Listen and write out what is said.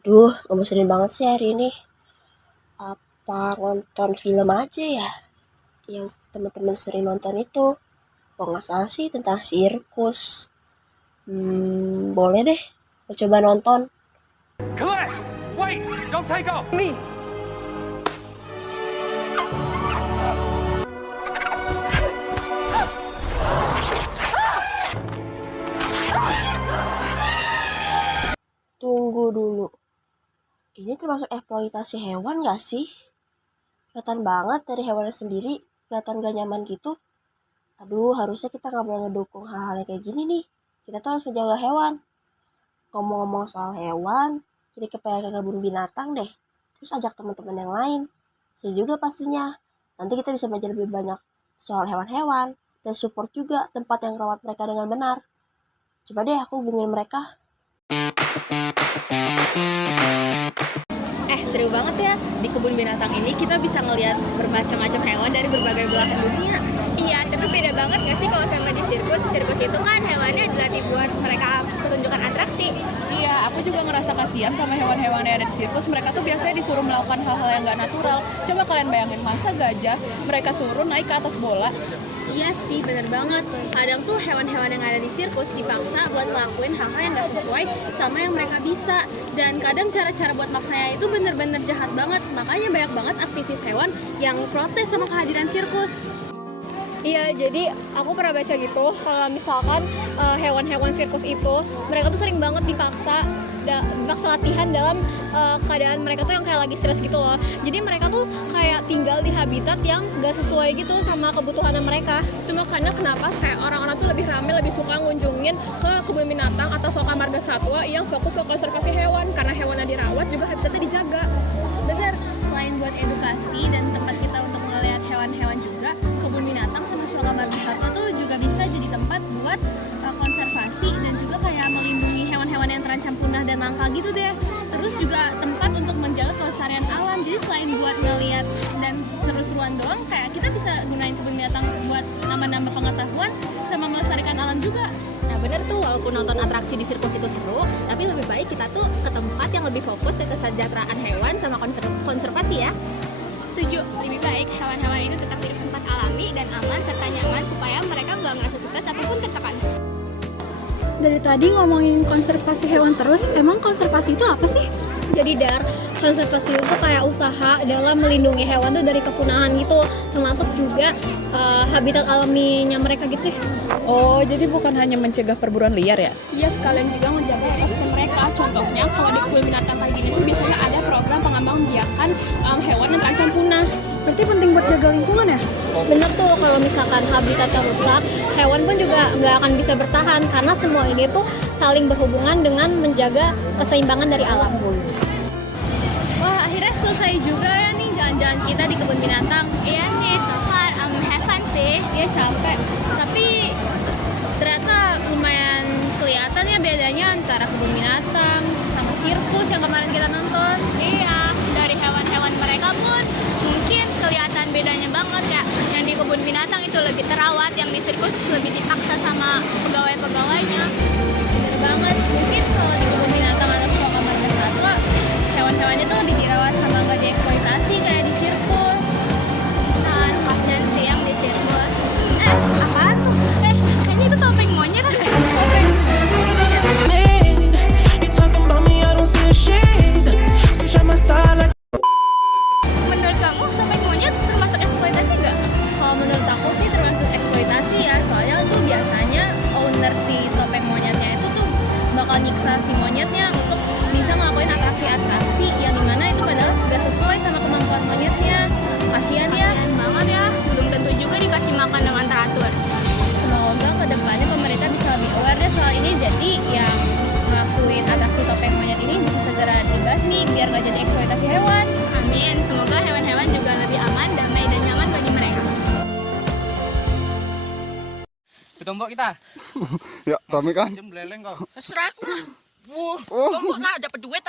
Aduh, ngebosenin banget sih hari ini. Apa nonton film aja ya? Yang teman-teman sering nonton itu. Kalau nggak salah sih tentang sirkus. Boleh deh. Mau coba nonton. Colette! Wait! Don't take off! Me! Tunggu dulu. Ini termasuk eksploitasi hewan nggak sih? Kelihatan banget dari hewannya sendiri. Kelihatan gak nyaman gitu. Aduh, harusnya kita nggak boleh ngedukung hal-hal yang kayak gini nih. Kita tuh harus menjaga hewan. Ngomong-ngomong soal hewan, jadi kepengen ke kebun binatang deh. Terus ajak teman-teman yang lain. Saya juga pastinya. Nanti kita bisa belajar lebih banyak soal hewan-hewan. Dan support juga tempat yang rawat mereka dengan benar. Coba deh aku hubungin mereka. Seru banget ya. Di kebun binatang ini kita bisa ngelihat bermacam-macam hewan dari berbagai belahan dunia. Iya, tapi beda banget gak sih kalau sama di sirkus? Sirkus itu kan hewannya dilatih buat mereka pertunjukan atraksi. Iya, aku juga ngerasa kasihan sama hewan-hewan yang ada di sirkus. Mereka tuh biasanya disuruh melakukan hal-hal yang gak natural. Coba kalian bayangin, masa gajah mereka suruh naik ke atas bola? Iya sih, bener banget. Kadang tuh hewan-hewan yang ada di sirkus dipaksa buat ngelakuin hal-hal yang gak sesuai sama yang mereka bisa. Dan kadang cara-cara buat maksanya itu bener-bener jahat banget. Makanya banyak banget aktivis hewan yang protes sama kehadiran sirkus. Iya, jadi aku pernah baca gitu kalau misalkan hewan-hewan sirkus itu mereka tuh sering banget dipaksa latihan dalam keadaan mereka tuh yang kayak lagi stres gitu loh. Jadi mereka tuh kayak tinggal di habitat yang gak sesuai gitu sama kebutuhan mereka. Itu makanya kenapa kayak orang-orang tuh lebih ramai, lebih suka ngunjungin ke kebun binatang atau Soka Marga Satwa yang fokus ke konservasi hewan, karena hewannya dirawat juga habitatnya dijaga. Bener, selain buat edukasi dan tempat kita untuk melihat hewan-hewan juga, kebun binatang sama Soka Marga Satwa tuh juga bisa jadi tempat buat konservasi dan juga kayak melindungi hewan-hewan yang terancam punah dan langka gitu deh. Terus juga tempat untuk menjaga kelestarian alam. Jadi selain buat ngeliat dan seru-seruan doang, kayak kita bisa gunain kebun binatang buat nambah-nambah pengetahuan sama melestarikan alam juga. Nah bener tuh, walaupun nonton atraksi di sirkus itu seru, tapi lebih baik kita tuh ke tempat yang lebih fokus ke kesejahteraan hewan sama konservasi ya. Setuju, lebih baik hewan-hewan itu tetap di tempat alami dan aman serta nyaman supaya mereka nggak ngerasa stres ataupun tertekan. Dari tadi ngomongin konservasi hewan terus, emang konservasi itu apa sih? Jadi konservasi itu kayak usaha dalam melindungi hewan tuh dari kepunahan gitu, termasuk juga habitat alaminya mereka gitu deh. Oh, jadi bukan hanya mencegah perburuan liar ya? Iya, sekalian juga menjaga ekosistem mereka. Contohnya kalau di kebun binatang kayak gini tuh biasanya ada program pengembangbiakan hewan yang terancam punah. Berarti penting buat jaga lingkungan ya? Bener tuh, kalau misalkan habitatnya rusak, hewan pun juga nggak akan bisa bertahan karena semua ini tuh saling berhubungan dengan menjaga keseimbangan dari alam. Wah, akhirnya selesai juga ya nih jalan-jalan kita di kebun binatang. Iya nih, coklat, have fun sih. Iya capek, tapi ternyata lumayan kelihatan ya bedanya antara kebun binatang sama sirkus yang kemarin kita nonton. Iya, dari hewan-hewan mereka pun mungkin kelihatan bedanya banget ya. Yang di kebun binatang itu lebih terawat, yang di sirkus lebih dipaksa sama pegawai-pegawainya. Bener banget, mungkin kalau di kebun binatang atau Soka Marga Satwa, hewan-hewannya tuh lebih dirawat sama gak dieksploitasi kayak di sirkus. Nah, kasian sih yang di sirkus. Apaan tuh? Kayaknya itu topeng monyet deh. Topeng. Menurut kamu topeng monyet termasuk eksploitasi nggak? Kalau menurut aku sih termasuk eksploitasi ya, soalnya tuh biasanya owner si topeng monyetnya itu tuh bakal nyiksa si monyetnya untuk bisa ngelakuin atraksi-atraksi yang dimana itu padahal gak sesuai sama kemampuan monyetnya. Kasian ya. Kasian banget ya, belum tentu juga dikasih makan dengan teratur. Semoga kedepannya pemerintah bisa lebih aware deh soal ini, jadi yang ngelakuin atraksi topeng monyet ini bisa segera dibasmi biar gak jadi eksploitasi hewan. Amin, semoga hewan-hewan juga lebih aman, damai, dan nyaman bagi mereka. Tombok kita. Ya, kami kan. Beleleng kau. Serah aku. Tombok lah dapat duit.